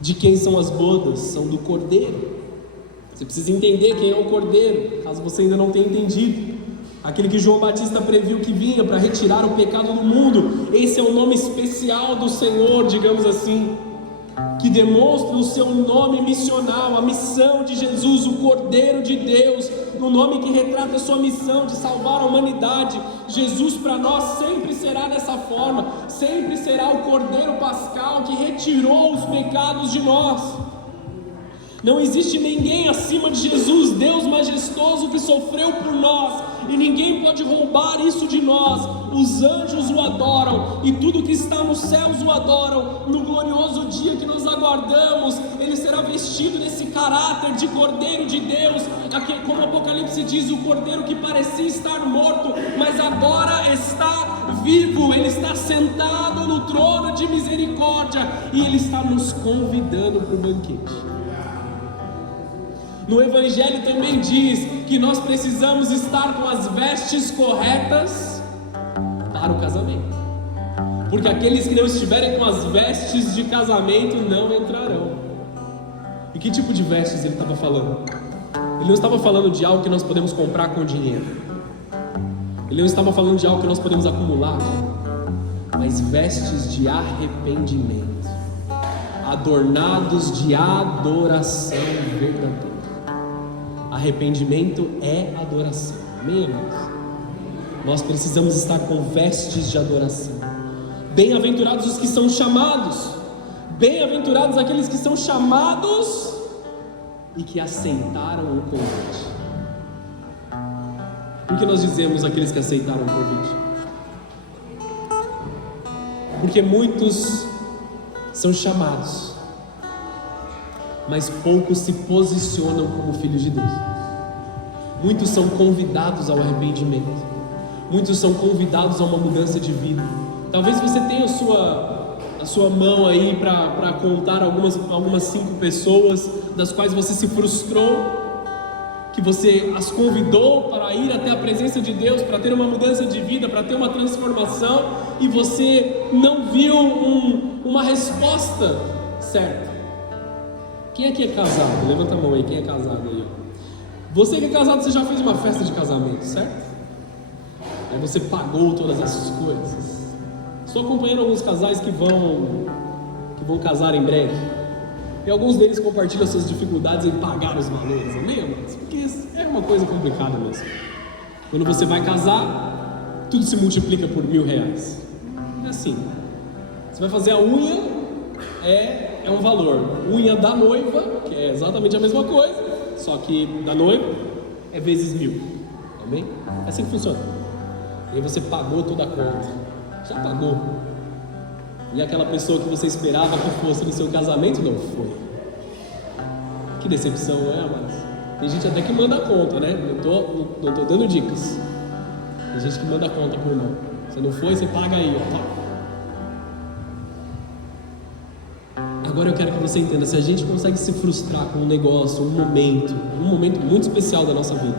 De quem são as bodas? São do Cordeiro. Você precisa entender quem é o Cordeiro, caso você ainda não tenha entendido. Aquele que João Batista previu que vinha para retirar o pecado do mundo. Esse é o nome especial do Senhor, digamos assim, que demonstra o seu nome missional, a missão de Jesus, o Cordeiro de Deus, no nome que retrata a sua missão de salvar a humanidade. Jesus para nós sempre será dessa forma, sempre será o Cordeiro Pascal que retirou os pecados de nós. Não existe ninguém acima de Jesus, Deus majestoso que sofreu por nós, e ninguém pode roubar isso de nós. Os anjos o adoram, e tudo que está nos céus o adoram. No glorioso dia que nós aguardamos, ele será vestido desse caráter de Cordeiro de Deus, como o Apocalipse diz, o Cordeiro que parecia estar morto, mas agora está vivo. Ele está sentado no trono de misericórdia, e ele está nos convidando para o banquete. No Evangelho também diz que nós precisamos estar com as vestes corretas para o casamento, porque aqueles que não estiverem com as vestes de casamento não entrarão. E que tipo de vestes ele estava falando? Ele não estava falando de algo que nós podemos comprar com dinheiro, ele não estava falando de algo que nós podemos acumular, mas vestes de arrependimento, adornados de adoração verdadeira. Arrependimento é adoração, amém, irmãos? Nós precisamos estar com vestes de adoração. Bem-aventurados os que são chamados, bem-aventurados aqueles que são chamados e que aceitaram o convite. Por que nós dizemos aqueles que aceitaram o convite? Porque muitos são chamados, mas poucos se posicionam como filhos de Deus. Muitos são convidados ao arrependimento, muitos são convidados a uma mudança de vida. Talvez você tenha a sua mão aí para contar algumas 5 pessoas das quais você se frustrou, que você as convidou para ir até a presença de Deus, para ter uma mudança de vida, para ter uma transformação, e você não viu uma resposta certa. Quem aqui é casado? Levanta a mão aí, quem é casado aí? Você que é casado, você já fez uma festa de casamento, certo? Aí você pagou todas essas coisas. Estou acompanhando alguns casais que vão casar em breve, e alguns deles compartilham suas dificuldades em pagar os valores, amém, amados? Porque é uma coisa complicada mesmo. Quando você vai casar, tudo se multiplica por R$1.000. É assim, você vai fazer a unha, é um valor. Unha da noiva, que é exatamente a mesma coisa, só que da noiva é vezes 1000. Amém? É assim que funciona. E aí você pagou toda a conta, já pagou. E aquela pessoa que você esperava que fosse no seu casamento não foi. Que decepção, não é, amados? Tem gente até que manda a conta, né? Não tô dando dicas. Tem gente que manda a conta pro irmão. Você não foi, você paga aí, ó. Agora eu quero que você entenda, se a gente consegue se frustrar com um negócio, um momento muito especial da nossa vida,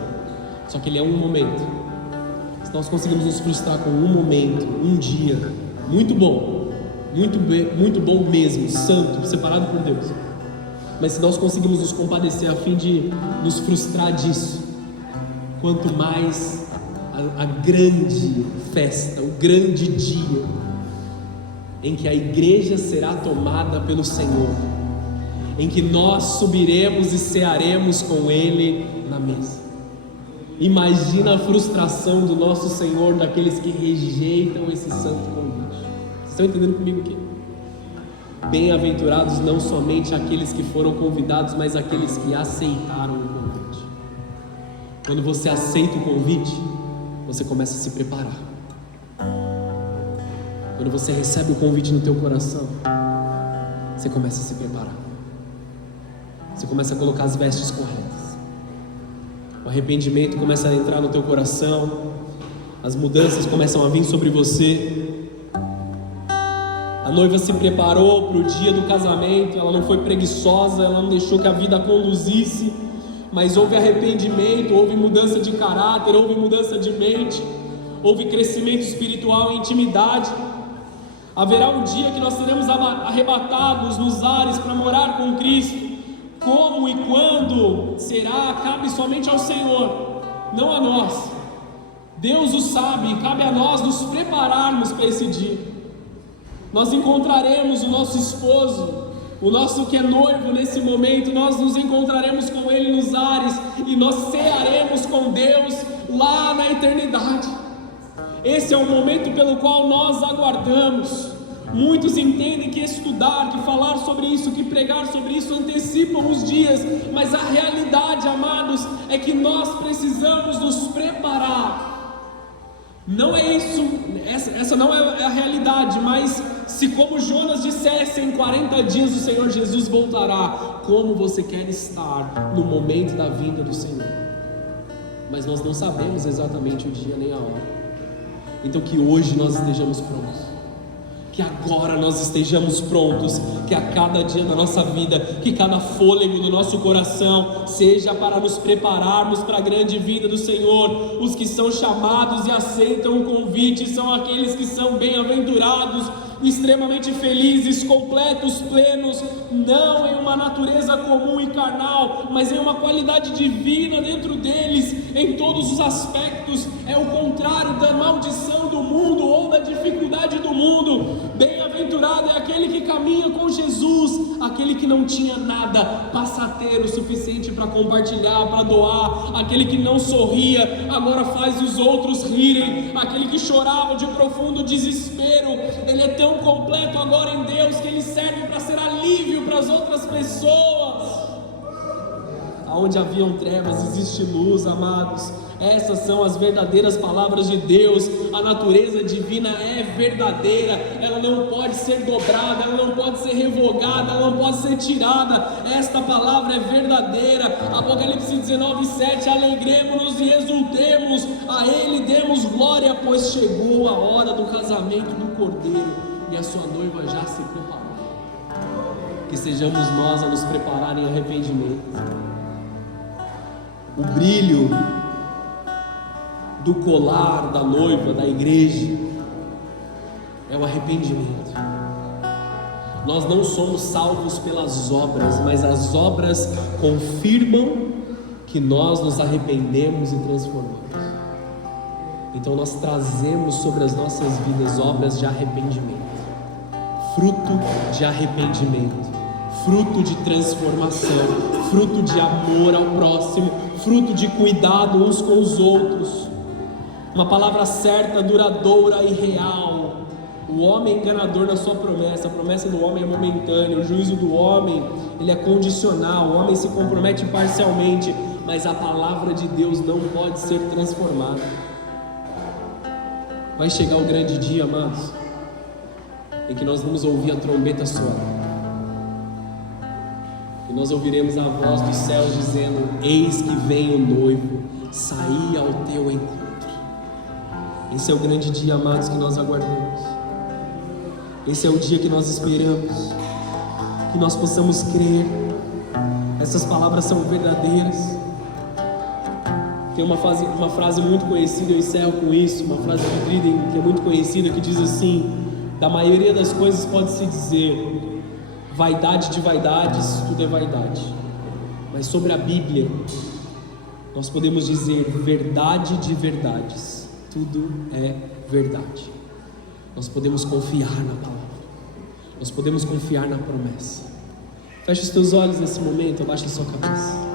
só que ele é um momento. Se nós conseguimos nos frustrar com um momento, um dia, muito bom, muito bom mesmo, santo, separado por Deus, mas se nós conseguimos nos compadecer a fim de nos frustrar disso, quanto mais a grande festa, o grande dia em que a igreja será tomada pelo Senhor, em que nós subiremos e cearemos com Ele na mesa. Imagina a frustração do nosso Senhor daqueles que rejeitam esse santo convite. Vocês estão entendendo comigo aqui? Bem-aventurados não somente aqueles que foram convidados, mas aqueles que aceitaram o convite. Quando você aceita o convite, você começa a se preparar. Quando você recebe o convite no teu coração, você começa a se preparar. Você começa a colocar as vestes corretas. O arrependimento começa a entrar no teu coração. As mudanças começam a vir sobre você. A noiva se preparou para o dia do casamento. Ela não foi preguiçosa, ela não deixou que a vida a conduzisse. Mas houve arrependimento, houve mudança de caráter, houve mudança de mente, houve crescimento espiritual e intimidade. Haverá um dia que nós seremos arrebatados nos ares para morar com Cristo. Como e quando será, cabe somente ao Senhor, não a nós. Deus o sabe, e cabe a nós nos prepararmos para esse dia. Nós encontraremos o nosso esposo, o nosso que é noivo nesse momento, nós nos encontraremos com Ele nos ares, e nós cearemos com Deus lá na eternidade. Esse é o momento pelo qual nós aguardamos. Muitos entendem que estudar, que falar sobre isso, que pregar sobre isso antecipam os dias, mas a realidade, amados, é que nós precisamos nos preparar. Não é isso, essa não é a realidade, mas se como Jonas dissesse, em 40 dias o Senhor Jesus voltará, como você quer estar no momento da vinda do Senhor? Mas nós não sabemos exatamente o dia nem a hora. Então que hoje nós estejamos prontos, que agora nós estejamos prontos, que a cada dia da nossa vida, que cada fôlego do nosso coração seja para nos prepararmos para a grande vinda do Senhor. Os que são chamados e aceitam o convite são aqueles que são bem-aventurados, extremamente felizes, completos, plenos, não em uma natureza comum e carnal, mas em uma qualidade divina dentro deles, em todos os aspectos. É o contrário da maldição do mundo ou da dificuldade do mundo. Bem-aventurado é aquele que caminha com Jesus, aquele que não tinha nada, passa a ter o suficiente para compartilhar, para doar, aquele que não sorria, agora faz os outros rirem, aquele que chorava de profundo desespero, ele é tão completo agora em Deus que ele serve para ser alívio para as outras pessoas. Aonde haviam trevas existe luz, amados. Essas são as verdadeiras palavras de Deus. A natureza divina é verdadeira, ela não pode ser dobrada, ela não pode ser revogada, ela não pode ser tirada. Esta palavra é verdadeira. Apocalipse 19:7: alegremos-nos e exultemos, a Ele demos glória, pois chegou a hora do casamento do Cordeiro e a sua noiva já se preparou. Que sejamos nós a nos preparar em arrependimento. O brilho do colar da noiva, da igreja, é o arrependimento. Nós não somos salvos pelas obras, mas as obras confirmam que nós nos arrependemos e transformamos. Então nós trazemos sobre as nossas vidas obras de arrependimento, fruto de arrependimento, fruto de transformação, fruto de amor ao próximo, fruto de cuidado uns com os outros. Uma palavra certa, duradoura e real. O homem é enganador na sua promessa. A promessa do homem é momentânea. O juízo do homem, ele é condicional. O homem se compromete parcialmente, mas a palavra de Deus não pode ser transformada. Vai chegar o grande dia, amados, em que nós vamos ouvir a trombeta soar. E nós ouviremos a voz dos céus dizendo: eis que vem o noivo, saí ao teu encontro. Esse é o grande dia, amados, que nós aguardamos. Esse é o dia que nós esperamos, que nós possamos crer. Essas palavras são verdadeiras. Tem uma frase muito conhecida, eu encerro com isso, uma frase de Dryden que é muito conhecida, que diz assim: da maioria das coisas pode-se dizer, vaidade de vaidades, tudo é vaidade. Mas sobre a Bíblia, nós podemos dizer verdade de verdades, tudo é verdade. Nós podemos confiar na palavra, nós podemos confiar na promessa. Feche os teus olhos nesse momento, abaixa a sua cabeça.